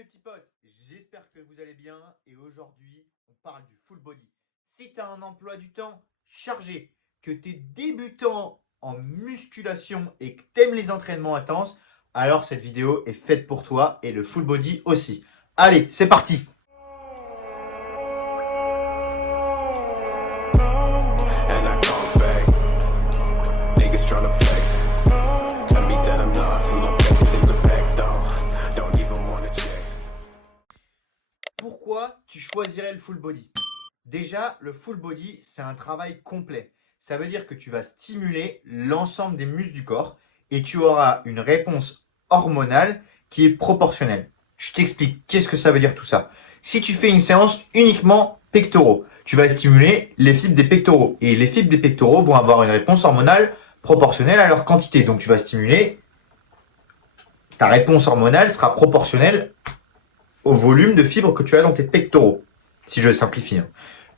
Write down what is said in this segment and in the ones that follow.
les petits potes, j'espère que vous allez bien et aujourd'hui on parle du full body. Si tu as un emploi du temps chargé, que tu es débutant en musculation et que tu aimes les entraînements intenses, alors cette vidéo est faite pour toi et le full body aussi. Allez, c'est parti! And I come back. Niggas tryna flex. Tell me that I'm lost. I'm not taking in the back though. Don't even wanna check. Pourquoi tu choisirais le full body? Déjà, le full body, c'est un travail complet. Ça veut dire que tu vas stimuler l'ensemble des muscles du corps et tu auras une réponse hormonale qui est proportionnelle. Je t'explique, qu'est-ce que ça veut dire tout ça? Si tu fais une séance uniquement pectoraux, tu vas stimuler les fibres des pectoraux et les fibres des pectoraux vont avoir une réponse hormonale proportionnelle à leur quantité. Donc tu vas stimuler, ta réponse hormonale sera proportionnelle au volume de fibres que tu as dans tes pectoraux, si je simplifie.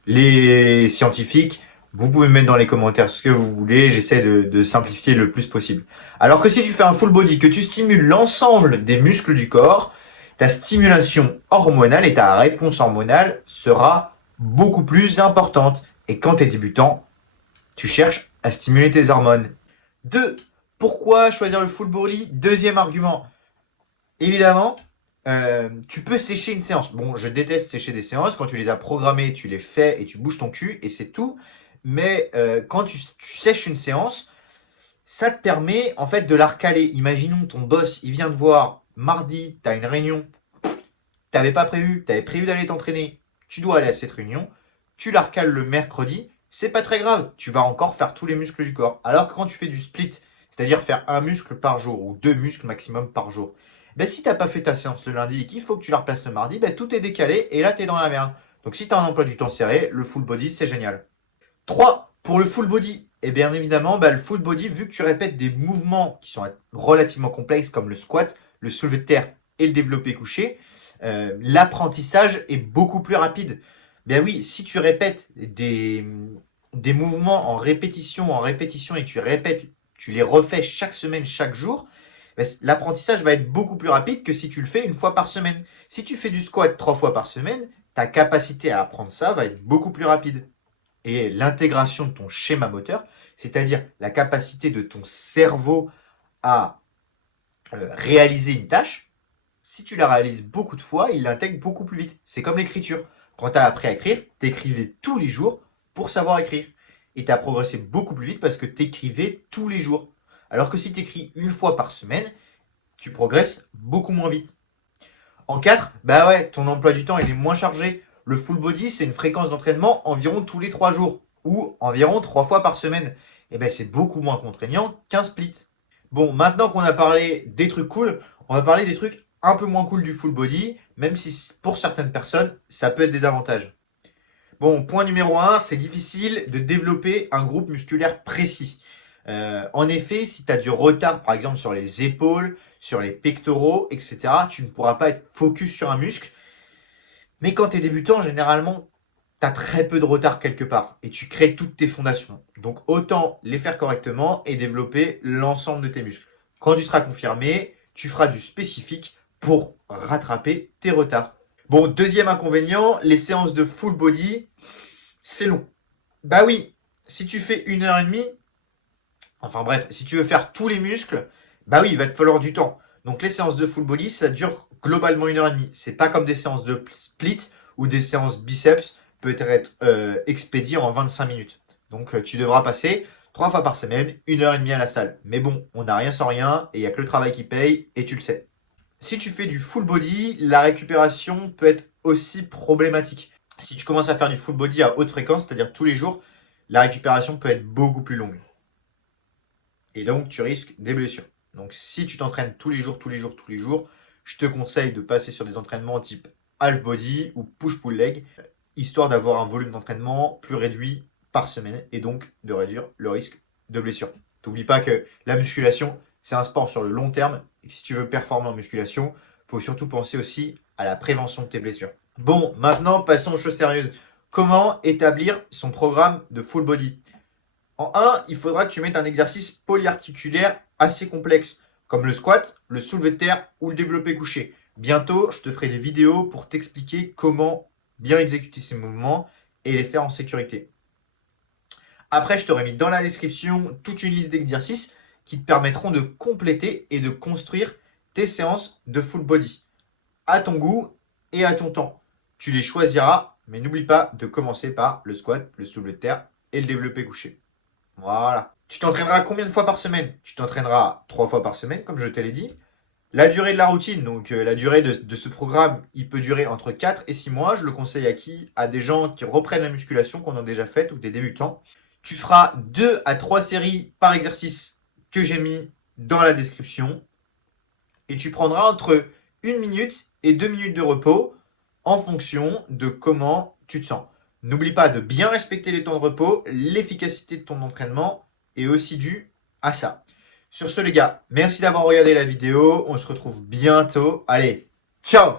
Les scientifiques, vous pouvez mettre dans les commentaires ce que vous voulez, j'essaie de simplifier le plus possible. Alors que si tu fais un full body, que tu stimules l'ensemble des muscles du corps, ta stimulation hormonale et ta réponse hormonale sera beaucoup plus importante. Et quand tu es débutant, tu cherches à stimuler tes hormones. 2. Pourquoi choisir le full body? Deuxième argument. Évidemment, tu peux sécher une séance. Bon, je déteste sécher des séances. Quand tu les as programmées, tu les fais et tu bouges ton cul et c'est tout. Mais quand tu sèches une séance, ça te permet en fait de la recaler. Imaginons ton boss, il vient te voir mardi, tu as une réunion, tu n'avais pas prévu, tu avais prévu d'aller t'entraîner, tu dois aller à cette réunion, tu la recales le mercredi, c'est pas très grave, tu vas encore faire tous les muscles du corps. Alors que quand tu fais du split, c'est-à-dire faire un muscle par jour ou 2 muscles maximum par jour, ben si tu n'as pas fait ta séance le lundi et qu'il faut que tu la replaces le mardi, ben tout est décalé et là tu es dans la merde. Donc si tu as un emploi du temps serré, le full body c'est génial. 3. Pour le full body, et bien évidemment, le full body, vu que tu répètes des mouvements qui sont relativement complexes comme le squat, le soulevé de terre et le développé couché, l'apprentissage est beaucoup plus rapide. Bien oui, si tu répètes des mouvements en répétition et tu les refais chaque semaine, chaque jour, l'apprentissage va être beaucoup plus rapide que si tu le fais une fois par semaine. Si tu fais du squat 3 fois par semaine, ta capacité à apprendre ça va être beaucoup plus rapide. Et l'intégration de ton schéma moteur, c'est-à-dire la capacité de ton cerveau à réaliser une tâche, si tu la réalises beaucoup de fois, il l'intègre beaucoup plus vite. C'est comme l'écriture. Quand tu as appris à écrire, tu écrivais tous les jours pour savoir écrire. Et tu as progressé beaucoup plus vite parce que tu écrivais tous les jours. Alors que si tu écris une fois par semaine, tu progresses beaucoup moins vite. En 4, ton emploi du temps il est moins chargé. Le full body, c'est une fréquence d'entraînement environ tous les 3 jours ou environ 3 fois par semaine. Et c'est beaucoup moins contraignant qu'un split. Bon, maintenant qu'on a parlé des trucs cool, on va parler des trucs un peu moins cool du full body, même si pour certaines personnes, ça peut être des avantages. Bon, point numéro 1, c'est difficile de développer un groupe musculaire précis. En effet, si tu as du retard, par exemple, sur les épaules, sur les pectoraux, etc., tu ne pourras pas être focus sur un muscle. Mais quand tu es débutant, généralement, tu as très peu de retard quelque part et tu crées toutes tes fondations. Donc, autant les faire correctement et développer l'ensemble de tes muscles. Quand tu seras confirmé, tu feras du spécifique pour rattraper tes retards. Bon, deuxième inconvénient, les séances de full body, c'est long. Bah oui, si tu fais 1h30, enfin bref, si tu veux faire tous les muscles, bah oui, il va te falloir du temps. Donc les séances de full body, ça dure globalement 1h30. C'est pas comme des séances de split ou des séances biceps peut être expédiées en 25 minutes. Donc tu devras passer 3 fois par semaine, 1h30 à la salle. Mais bon, on n'a rien sans rien et il n'y a que le travail qui paye et tu le sais. Si tu fais du full body, la récupération peut être aussi problématique. Si tu commences à faire du full body à haute fréquence, c'est-à-dire tous les jours, la récupération peut être beaucoup plus longue. Et donc tu risques des blessures. Donc si tu t'entraînes tous les jours, je te conseille de passer sur des entraînements type half body ou push-pull leg, histoire d'avoir un volume d'entraînement plus réduit par semaine et donc de réduire le risque de blessure. N'oublie pas que la musculation, c'est un sport sur le long terme et que si tu veux performer en musculation, il faut surtout penser aussi à la prévention de tes blessures. Bon, maintenant passons aux choses sérieuses. Comment établir son programme de full body? En 1, il faudra que tu mettes un exercice polyarticulaire assez complexe, comme le squat, le soulevé de terre ou le développé couché. Bientôt, je te ferai des vidéos pour t'expliquer comment bien exécuter ces mouvements et les faire en sécurité. Après, je t'aurai mis dans la description toute une liste d'exercices qui te permettront de compléter et de construire tes séances de full body à ton goût et à ton temps. Tu les choisiras, mais n'oublie pas de commencer par le squat, le soulevé de terre et le développé couché. Voilà. Tu t'entraîneras combien de fois par semaine? Tu t'entraîneras 3 fois par semaine, comme je te l'ai dit. La durée de la routine, donc la durée de ce programme, il peut durer entre 4 et 6 mois. Je le conseille à qui? À des gens qui reprennent la musculation, qu'on a déjà faite, ou des débutants. Tu feras 2 à 3 séries par exercice que j'ai mis dans la description. Et tu prendras entre 1 minute et 2 minutes de repos en fonction de comment tu te sens. N'oublie pas de bien respecter les temps de repos, l'efficacité de ton entraînement est aussi due à ça. Sur ce les gars, merci d'avoir regardé la vidéo, on se retrouve bientôt. Allez, ciao!